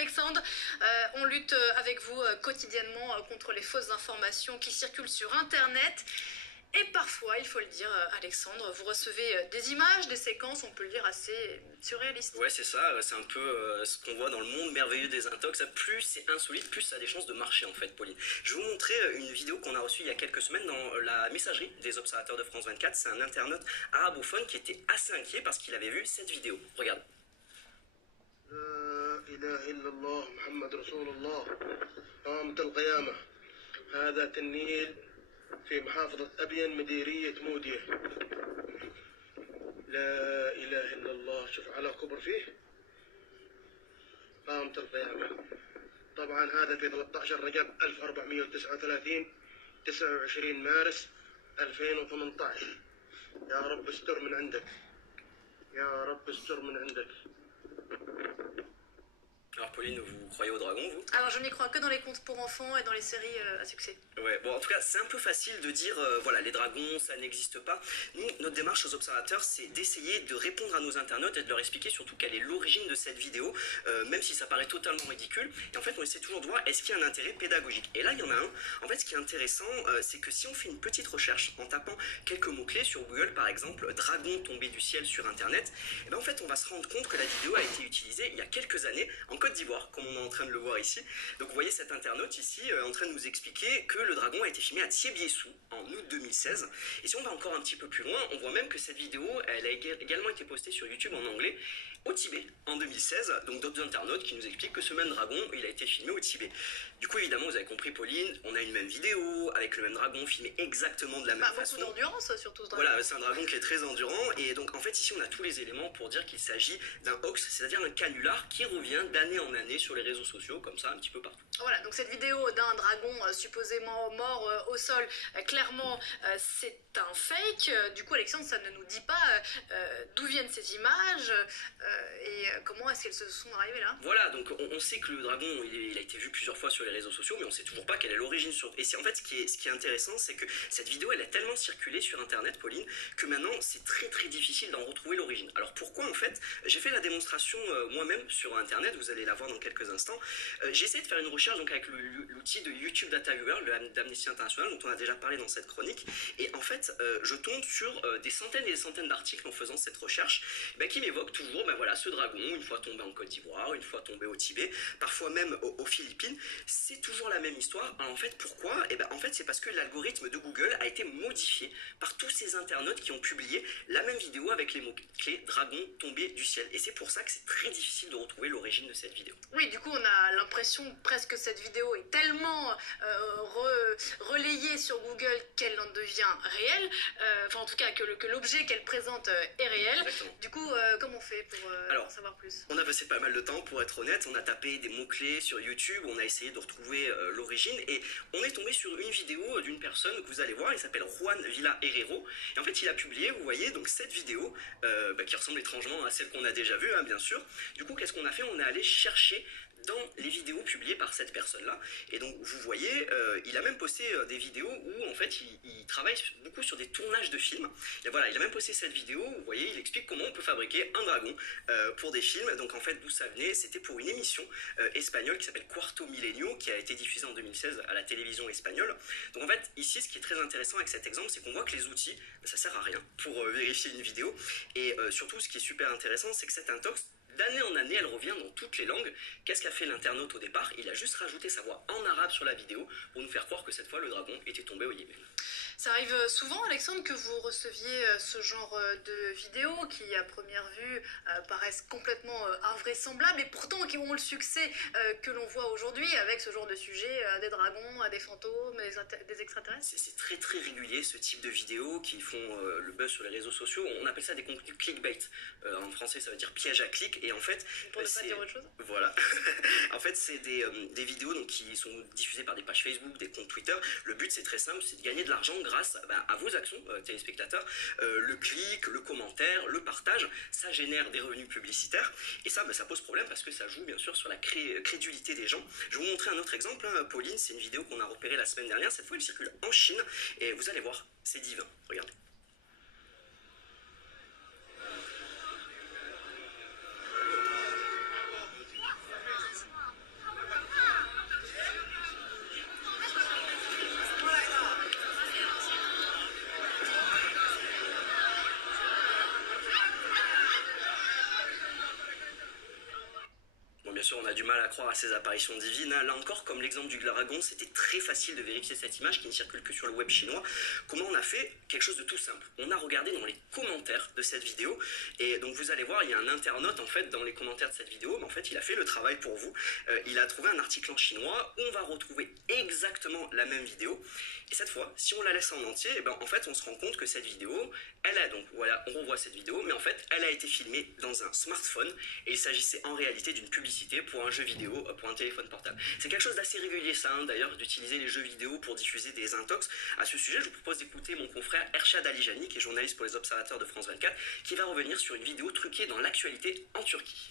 Alexandre. On lutte avec vous quotidiennement contre les fausses informations qui circulent sur Internet. Et parfois, il faut le dire, Alexandre, vous recevez des images, des séquences, on peut le dire, assez surréalistes. Ouais, c'est ça, c'est un peu ce qu'on voit dans le monde merveilleux des intox. Plus c'est insolite, plus ça a des chances de marcher en fait, Pauline. Je vais vous montrer une vidéo qu'on a reçue il y a quelques semaines dans la messagerie des observateurs de France 24. C'est un internaute arabophone qui était assez inquiet parce qu'il avait vu cette vidéo. Regarde. لا إله إلا الله محمد رسول الله قامة القيامة هذا تنين في محافظة أبين مديرية مودية لا إله إلا الله شوف على كبر فيه قامة القيامة طبعا هذا في 13 رجب 1439 29 مارس 2018 يا رب استر من عندك يا رب استر من عندك. Alors Pauline, vous croyez au dragon, vous? Alors je n'y crois que dans les contes pour enfants et dans les séries à succès. Ouais, bon en tout cas c'est un peu facile de dire voilà les dragons ça n'existe pas. Nous, notre démarche aux observateurs c'est d'essayer de répondre à nos internautes et de leur expliquer surtout quelle est l'origine de cette vidéo, même si ça paraît totalement ridicule. Et en fait on essaie toujours de voir est-ce qu'il y a un intérêt pédagogique. Et là il y en a un. En fait ce qui est intéressant c'est que si on fait une petite recherche en tapant quelques mots-clés sur Google par exemple, dragon tombé du ciel sur internet, et ben en fait on va se rendre compte que la vidéo a été utilisée il y a quelques années en Côte d'Ivoire, comme on est en train de le voir ici. Donc vous voyez cet internaute ici en train de nous expliquer que le dragon a été filmé à Thiébiessou en août 2016. Et si on va encore un petit peu plus loin, on voit même que cette vidéo, elle a également été postée sur YouTube en anglais au Tibet en 2016. Donc d'autres internautes qui nous expliquent que ce même dragon, il a été filmé au Tibet. Du coup évidemment vous avez compris Pauline, on a une même vidéo avec le même dragon filmé exactement de la même façon. Beaucoup d'endurance surtout ce dragon. Voilà, c'est un dragon qui est très endurant. Et donc en fait ici on a tous les éléments pour dire qu'il s'agit d'un hoax, c'est-à-dire un canular qui revient d'année en année sur les réseaux sociaux comme ça un petit peu partout. Voilà, donc cette vidéo d'un dragon supposément mort au sol, clairement c'est un fake. Du coup Alexandre, ça ne nous dit pas d'où viennent ces images et comment est-ce qu'elles se sont arrivées là. Voilà, donc on sait que le dragon il a été vu plusieurs fois sur les réseaux sociaux, mais on sait toujours pas quelle est l'origine. Et c'est en fait ce qui est intéressant, c'est que cette vidéo elle a tellement circulé sur internet, Pauline, que maintenant c'est très très difficile d'en retrouver l'origine. Alors pourquoi en fait? J'ai fait la démonstration moi-même sur internet, vous allez la voir dans quelques instants. J'ai essayé de faire une recherche donc avec l'outil de YouTube Data Viewer, d'Amnesty International, dont on a déjà parlé dans cette chronique. Et en fait, je tombe sur des centaines et des centaines d'articles en faisant cette recherche qui m'évoquent toujours voilà, ce dragon, une fois tombé en Côte d'Ivoire, une fois tombé au Tibet, parfois même aux Philippines. C'est toujours la même histoire. Alors en fait, pourquoi? En fait, c'est parce que l'algorithme de Google a été modifié par tous ces internautes qui ont publié la même vidéo avec les mots-clés dragon tombé du ciel. Et c'est pour ça que c'est très difficile de retrouver l'origine de cette vidéo. Oui, du coup, on a l'impression presque que cette vidéo est tellement relayée sur Google qu'elle en devient réelle. Enfin, en tout cas, que l'objet qu'elle présente est réel. Exactement. Du coup, comment on fait pour en savoir plus? On a passé pas mal de temps, pour être honnête. On a tapé des mots-clés sur YouTube, on a essayé de retrouver l'origine et on est tombé sur une vidéo d'une personne que vous allez voir, il s'appelle Juan Villa Herrero. Et en fait, il a publié, vous voyez, donc cette vidéo qui ressemble étrangement à celle qu'on a déjà vue, hein, bien sûr. Du coup, qu'est-ce qu'on a fait? On est allé chercher dans les vidéos publiées par cette personne-là. Et donc, vous voyez, il a même posté des vidéos où, en fait, il travaille beaucoup sur des tournages de films. Et voilà, il a même posté cette vidéo, vous voyez, il explique comment on peut fabriquer un dragon pour des films. Donc, en fait, d'où ça venait? C'était pour une émission espagnole qui s'appelle Cuarto Milenio, qui a été diffusée en 2016 à la télévision espagnole. Donc, en fait, ici, ce qui est très intéressant avec cet exemple, c'est qu'on voit que les outils, ça sert à rien pour vérifier une vidéo. Et surtout, ce qui est super intéressant, c'est que cet intox, d'année en année, elle revient dans toutes les langues. Qu'est-ce qu'a fait l'internaute au départ? Il a juste rajouté sa voix en arabe sur la vidéo pour nous faire croire que cette fois, le dragon était tombé au Yémen. Ça arrive souvent, Alexandre, que vous receviez ce genre de vidéos qui, à première vue, paraissent complètement invraisemblables et pourtant qui ont le succès que l'on voit aujourd'hui avec ce genre de sujet, des dragons, des fantômes, des extraterrestres? C'est très très régulier ce type de vidéos qui font le buzz sur les réseaux sociaux. On appelle ça des contenus clickbait. En français, ça veut dire piège à clic. Et en fait, pour ne pas dire autre chose. Voilà. En fait, c'est des vidéos donc, qui sont diffusées par des pages Facebook, des comptes Twitter. Le but, c'est très simple, c'est de gagner de l'argent grâce à vos actions, téléspectateurs. Le clic, le commentaire, le partage, ça génère des revenus publicitaires. Et ça, ça pose problème parce que ça joue bien sûr sur la crédulité des gens. Je vais vous montrer un autre exemple. Pauline, c'est une vidéo qu'on a repérée la semaine dernière. Cette fois, elle circule en Chine. Et vous allez voir, c'est divin. Regardez. sûr, on a du mal à croire à ces apparitions divines. Là encore, comme l'exemple du dragon, c'était très facile de vérifier cette image qui ne circule que sur le web chinois. Comment on a fait? Quelque chose de tout simple. On a regardé dans les commentaires de cette vidéo, et donc vous allez voir, il y a un internaute en fait dans les commentaires de cette vidéo, mais en fait il a fait le travail pour vous. Il a trouvé un article en chinois où on va retrouver exactement la même vidéo, et cette fois, si on la laisse en entier, et ben, en fait on se rend compte que cette vidéo, elle a donc, voilà, on revoit cette vidéo, mais en fait elle a été filmée dans un smartphone, et il s'agissait en réalité d'une publicité pour un jeu vidéo, pour un téléphone portable. C'est quelque chose d'assez régulier ça, hein, d'ailleurs, d'utiliser les jeux vidéo pour diffuser des intox. À ce sujet, je vous propose d'écouter mon confrère Ershad Alijani, qui est journaliste pour les Observateurs de France 24, qui va revenir sur une vidéo truquée dans l'actualité en Turquie.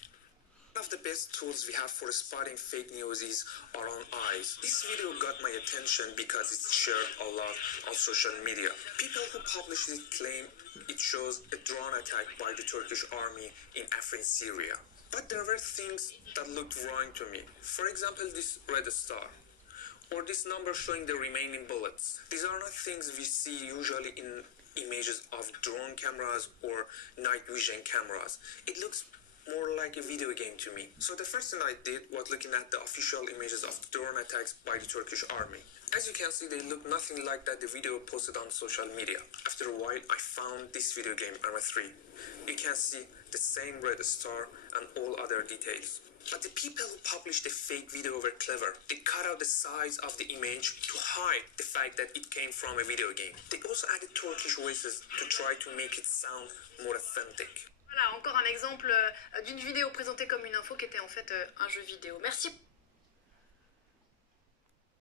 One of the best tools we have for spotting fake news is our own eyes. This video got my attention because it's shared a lot on social media. People who publish it claim it shows a drone attack by the Turkish army in Afrin, Syria. But there were things that looked wrong to me. For example, this red star, or this number showing the remaining bullets. These are not things we see usually in images of drone cameras or night vision cameras. It looks more like a video game to me. So the first thing I did was looking at the official images of drone attacks by the Turkish army. As you can see, they look nothing like that the video posted on social media. After a while, I found this video game, Arma 3. You can see the same red star and all other details. But the people who published the fake video were clever. They cut out the size of the image to hide the fact that it came from a video game. They also added Turkish voices to try to make it sound more authentic. Voilà, encore un exemple d'une vidéo présentée comme une info qui était en fait un jeu vidéo. Merci